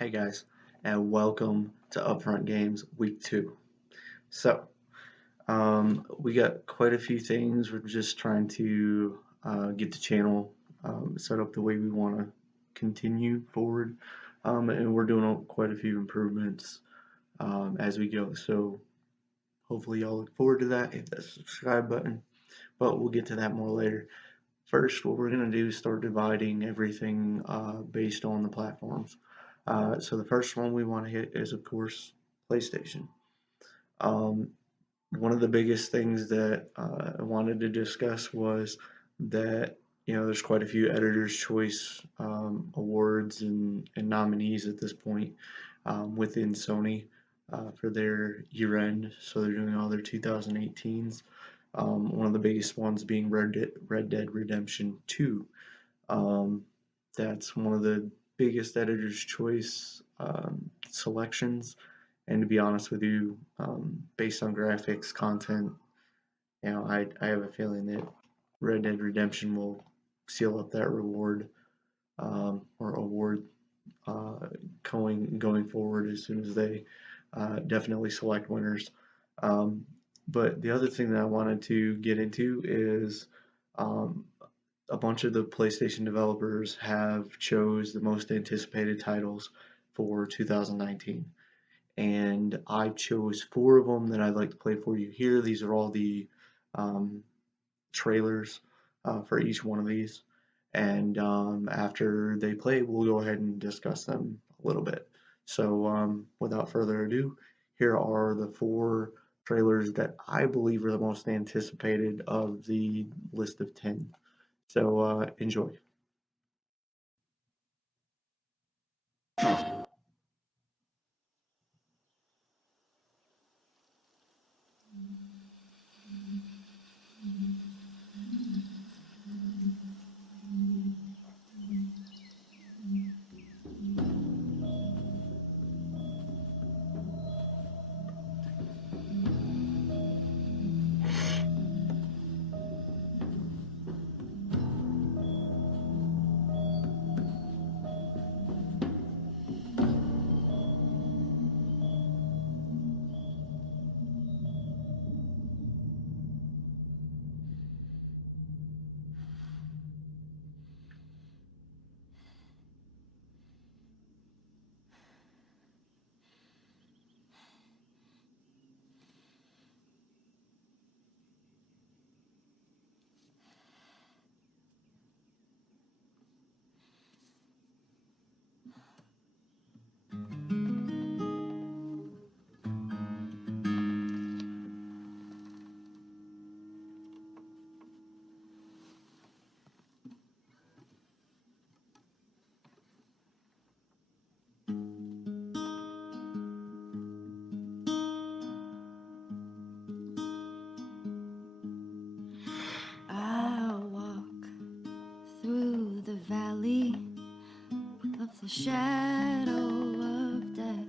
Hey guys, and welcome to Upfront Games Week 2. So, we got quite a few things. We're just trying to get the channel set up the way we want to continue forward, and we're doing quite a few improvements as we go. So, hopefully, y'all look forward to that. Hit that subscribe button, but we'll get to that more later. First, what we're going to do is start dividing everything based on the platforms. So the first one we want to hit is, of course, PlayStation. Um, One of the biggest things that I wanted to discuss was that there's quite a few Editor's Choice awards and nominees at this point within Sony for their year end. So they're doing all their 2018s. One of the biggest ones being Red Dead Redemption 2. That's one of the biggest Editor's Choice selections. And to be honest with you, based on graphics, content, I have a feeling that Red Dead Redemption will seal up that reward or award going forward as soon as they definitely select winners. Um, but the other thing that I wanted to get into is um, a bunch of the PlayStation developers have chose the most anticipated titles for 2019, and I chose four of them that I'd like to play for you here. These are all the um, trailers for each one of these, and after they play, we'll go ahead and discuss them a little bit. So, without further ado, here are the four trailers that I believe are the most anticipated of the list of 10. So, enjoy. I'll walk through the valley of the shadow of death,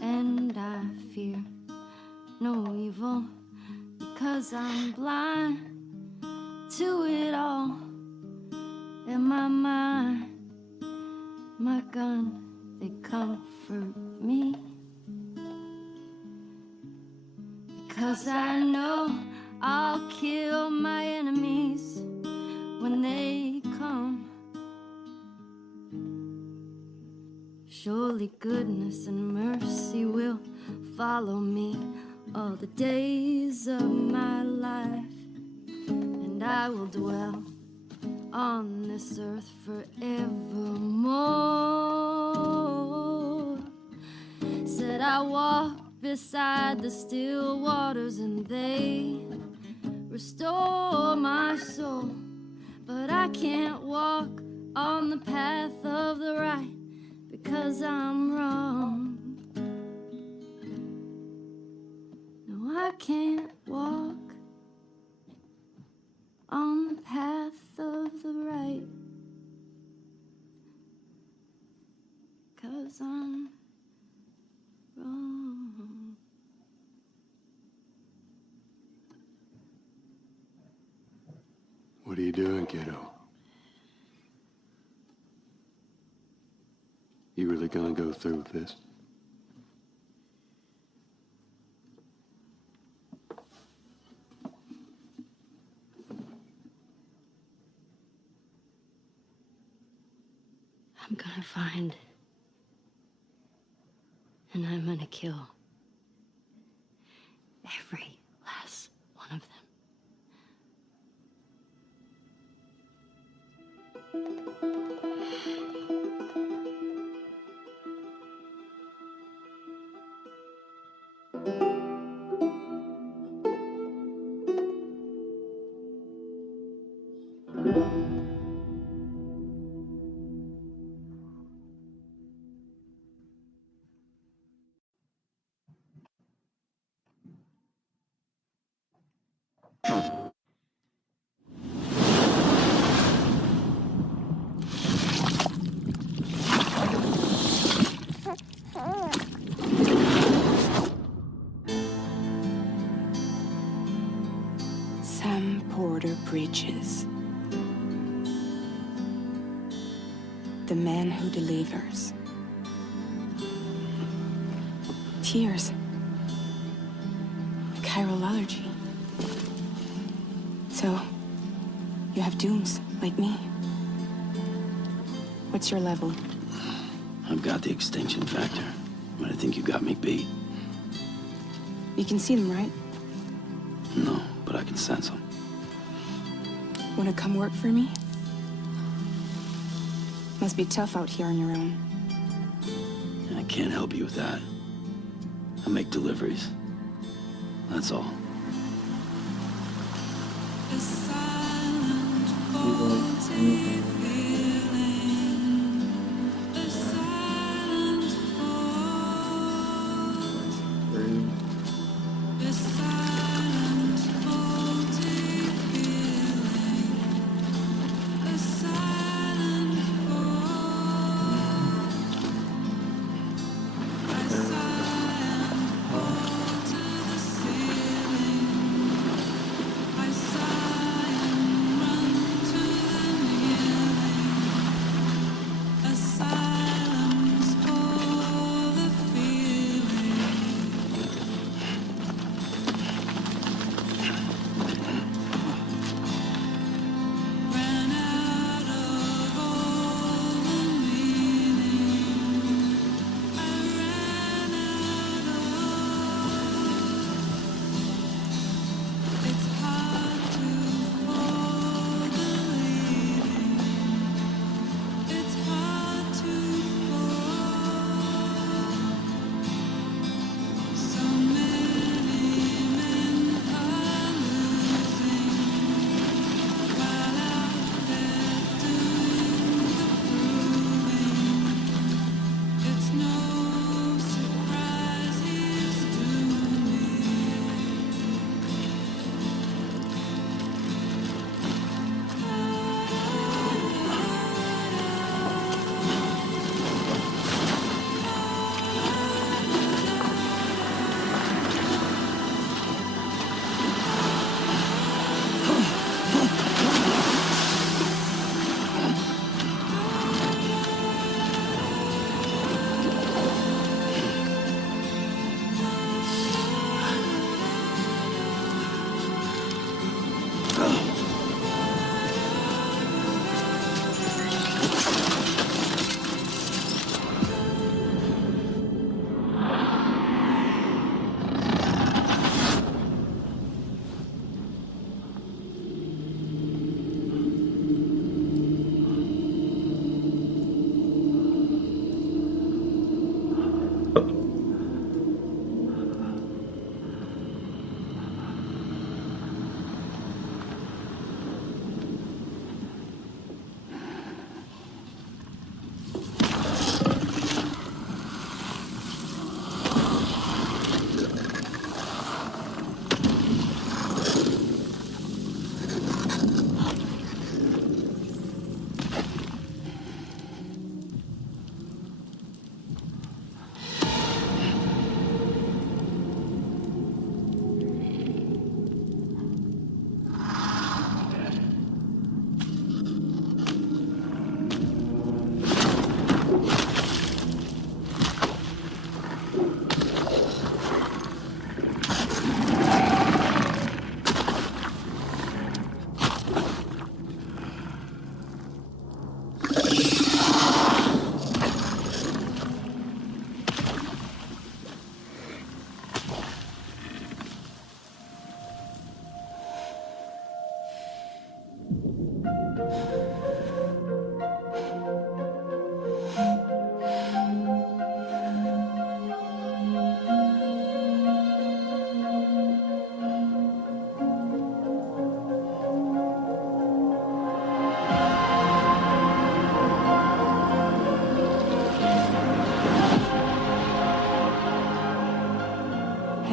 and I fear no evil because I'm blind to it all. In my mind, my gun, they comfort me because I know I'll kill my enemies when they come. Surely goodness and mercy will follow me all the days of my life, and I will dwell on this earth forevermore. Said I walk beside the still waters and they restore my soul, but I can't walk on the path of the right because I'm wrong. No, I can't walk on the path of the right because I'm wrong. What are you doing, kiddo? You really gonna go through with this? I'm gonna find. And I'm gonna kill. Every last one of them. Sam Porter Bridges. The man who delivers. Tears. A chiral allergy. So, you have dooms, like me. What's your level? I've got the extinction factor, but I think you got me beat. You can see them, right? No, but I can sense them. Wanna come work for me? Must be tough out here on your own. I can't help you with that. I make deliveries. That's all.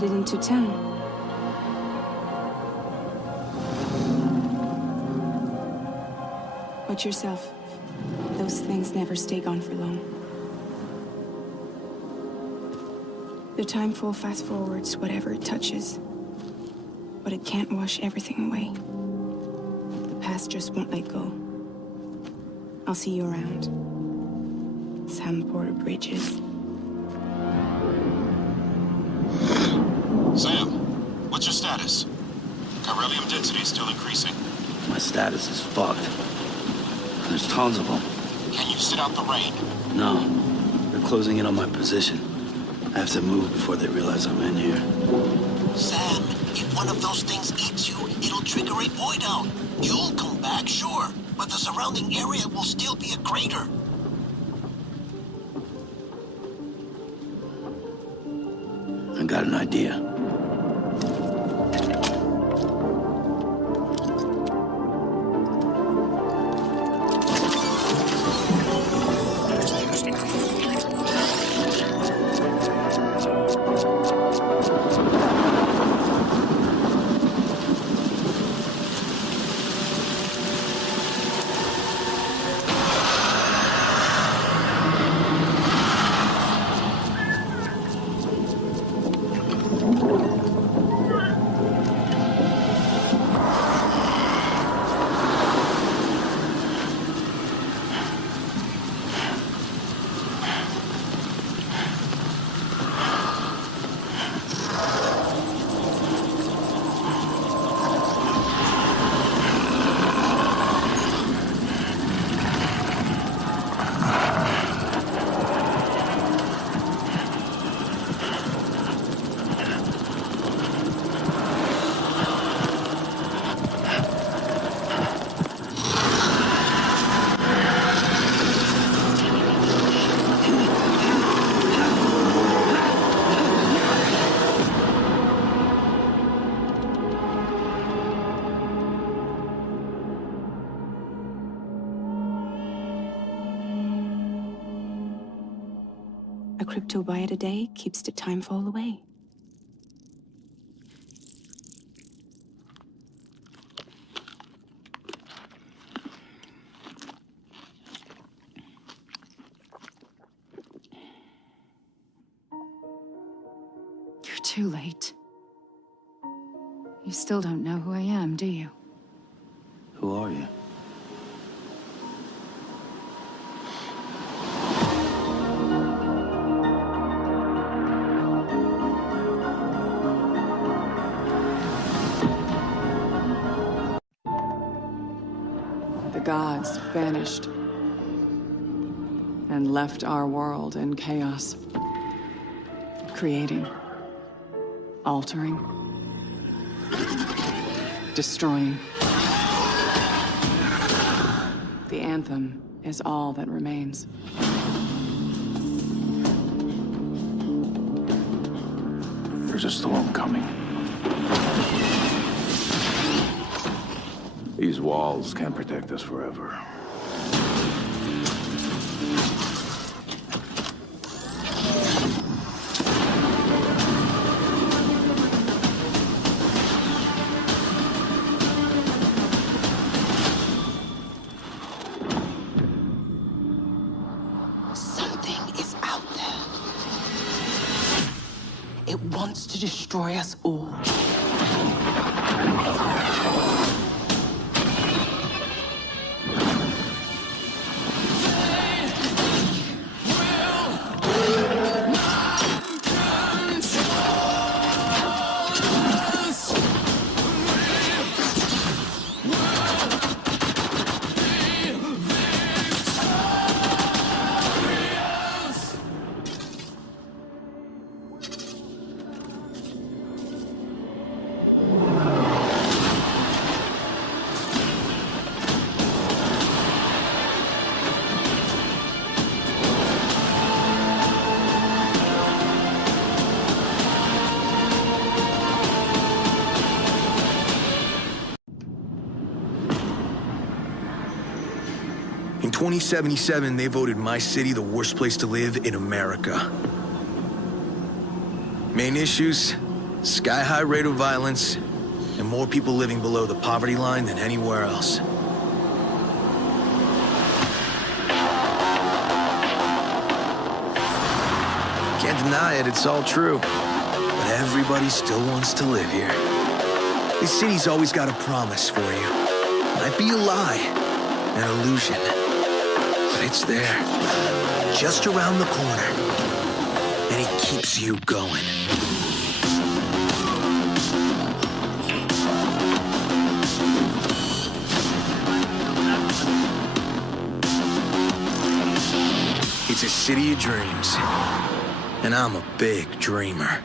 headed into town. Watch yourself. Those things never stay gone for long. The timefall fast forwards whatever it touches. But it can't wash everything away. The past just won't let go. I'll see you around. Sam Porter Bridges. Sam, what's your status? Chiralium density is still increasing. My status is fucked. There's tons of them. Can you sit out the rain? No, they're closing in on my position. I have to move before they realize I'm in here. Sam, if one of those things eats you, it'll trigger a void out. You'll come back, sure, but the surrounding area will still be a crater. I got an idea. A crypto byte a day keeps the timefall away. You're too late. You still don't know who I am, do you? Who are you? The gods vanished and left our world in chaos. Creating, altering, destroying. The anthem is all that remains. There's a storm coming. These walls can't protect us forever. Something is out there. It wants to destroy us all. In 2077, they voted my city the worst place to live in America. Main issues? Sky-high rate of violence, and more people living below the poverty line than anywhere else. Can't deny it, it's all true. But everybody still wants to live here. This city's always got a promise for you. Might be a lie, an illusion, but it's there, just around the corner, and it keeps you going. It's a city of dreams, and I'm a big dreamer.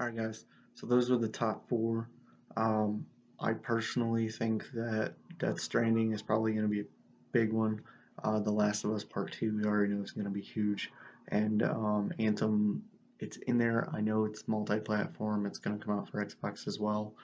Alright guys, so those were the top 4. I personally think that Death Stranding is probably going to be a big one. The Last of Us Part 2, we already know it's going to be huge. And Anthem, it's in there. I know it's multi-platform. It's going to come out for Xbox as well.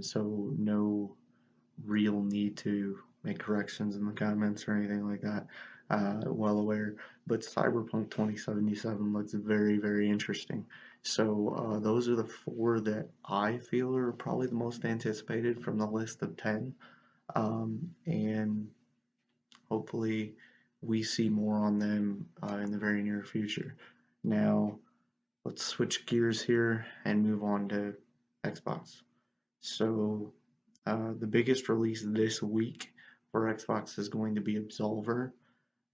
So no real need to make corrections in the comments or anything like that. Well aware. But Cyberpunk 2077 looks very, very interesting. So those are the 4 that I feel are probably the most anticipated from the list of 10. And hopefully we see more on them in the very near future. Now, let's switch gears here and move on to Xbox. So the biggest release this week for Xbox is going to be Absolver.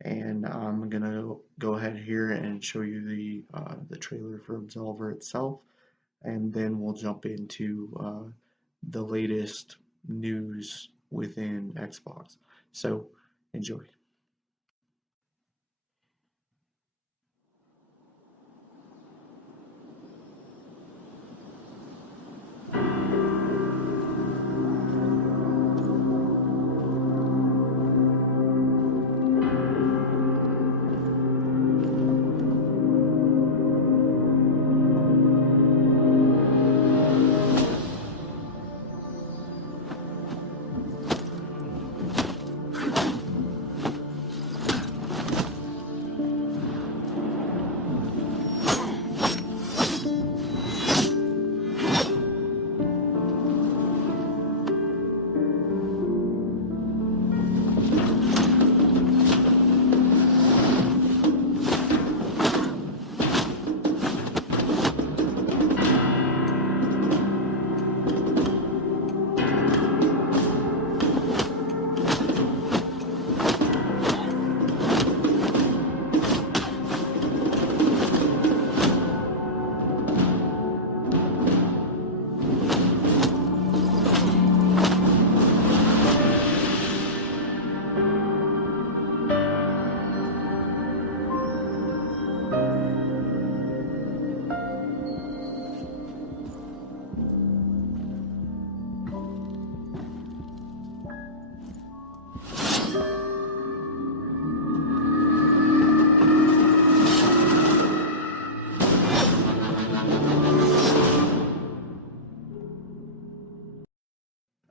And I'm gonna go ahead here and show you the trailer for Absolver itself, and then we'll jump into the latest news within Xbox. So enjoy.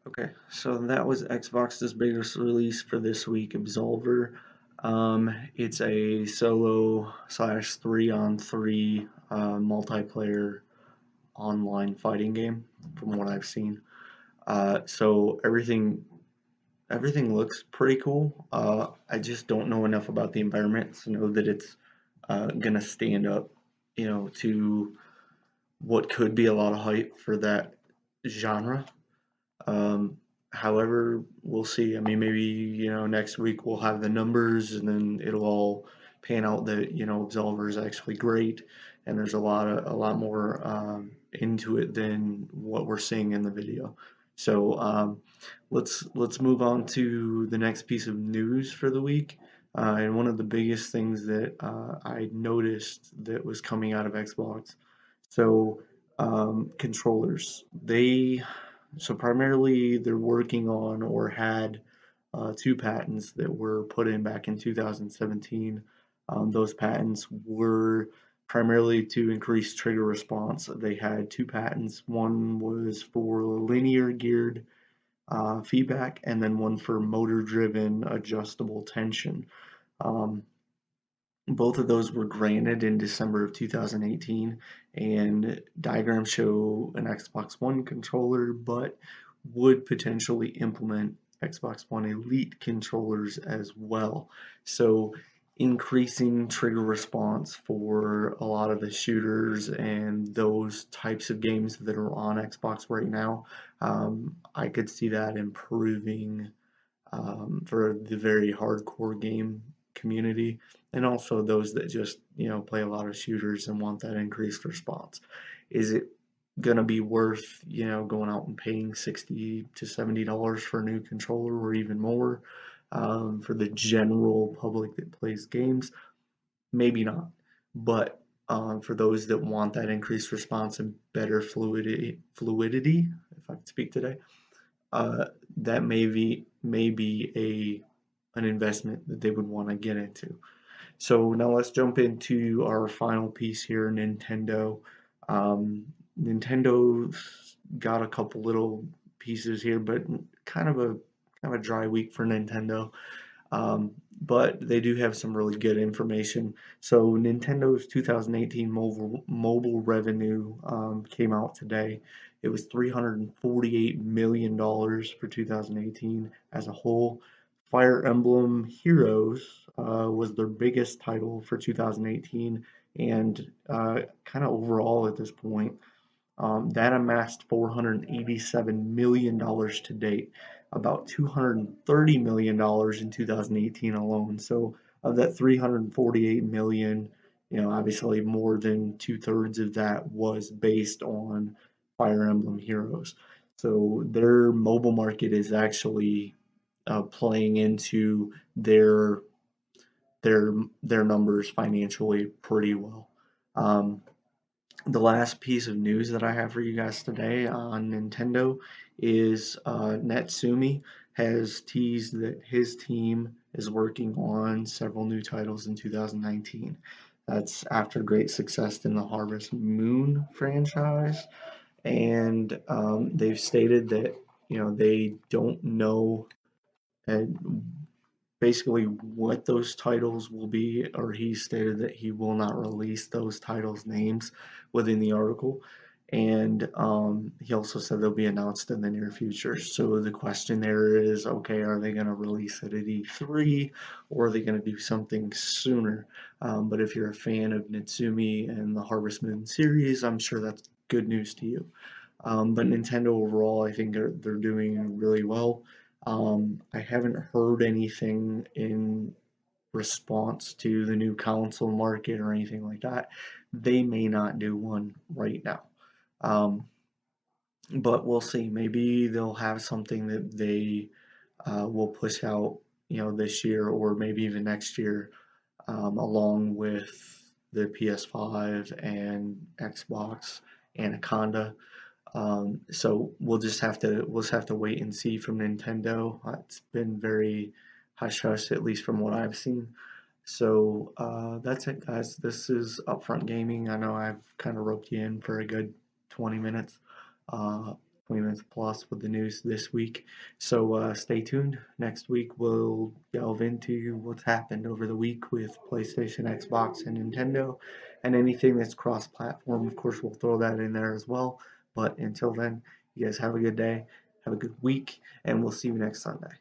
Okay, so that was Xbox's biggest release for this week, Absolver. It's a solo / 3-on-3 multiplayer online fighting game, from what I've seen. So everything looks pretty cool. I just don't know enough about the environment to know that it's gonna stand up, to what could be a lot of hype for that genre. However, we'll see. I mean, maybe, next week we'll have the numbers and then it'll all pan out that, Absolver is actually great and there's a lot more into it than what we're seeing in the video. So let's move on to the next piece of news for the week. And one of the biggest things that I noticed that was coming out of Xbox. So controllers. So primarily they're working on or had two patents that were put in back in 2017. Those patents were primarily to increase trigger response. They had two patents. One was for linear geared feedback, and then one for motor driven adjustable tension. Both of those were granted in December of 2018, and diagrams show an Xbox One controller, but would potentially implement Xbox One Elite controllers as well. So increasing trigger response for a lot of the shooters and those types of games that are on Xbox right now, I could see that improving for the very hardcore game community, and also those that just play a lot of shooters and want that increased response. Is it gonna be worth going out and paying $60 to $70 for a new controller or even more for the general public that plays games? Maybe not, but for those that want that increased response and better fluidity, if I can speak today, that may be an investment that they would want to get into. So now let's jump into our final piece here, Nintendo. Nintendo's got a couple little pieces here, but kind of a dry week for Nintendo. But they do have some really good information. So Nintendo's 2018 mobile revenue came out today. It was $348 million for 2018 as a whole. Fire Emblem Heroes was their biggest title for 2018, and kind of overall at this point, that amassed $487 million to date, about $230 million in 2018 alone. So of that 348 million, obviously more than 2/3 of that was based on Fire Emblem Heroes. So their mobile market is actually playing into their numbers financially pretty well. The last piece of news that I have for you guys today on Nintendo is Natsumi has teased that his team is working on several new titles in 2019. That's after great success in the Harvest Moon franchise, and they've stated that they don't know and basically what those titles will be, or he stated that he will not release those titles' names within the article. And he also said they'll be announced in the near future. So the question there is, okay, are they going to release it at E3, or are they going to do something sooner? But if you're a fan of Natsumi and the Harvest Moon series, I'm sure that's good news to you. But Nintendo overall, I think they're doing really well. I haven't heard anything in response to the new console market or anything like that. They may not do one right now. But we'll see. Maybe they'll have something that they will push out, this year or maybe even next year, along with the PS5 and Xbox Anaconda. So we'll just have to wait and see from Nintendo. It's been very hush hush, at least from what I've seen. So that's it, guys. This is Upfront Gaming. I know I've kind of roped you in for a good 20 minutes, 20 minutes plus with the news this week. So stay tuned. Next week we'll delve into what's happened over the week with PlayStation, Xbox, and Nintendo, and anything that's cross-platform. Of course, we'll throw that in there as well. But until then, you guys have a good day, have a good week, and we'll see you next Sunday.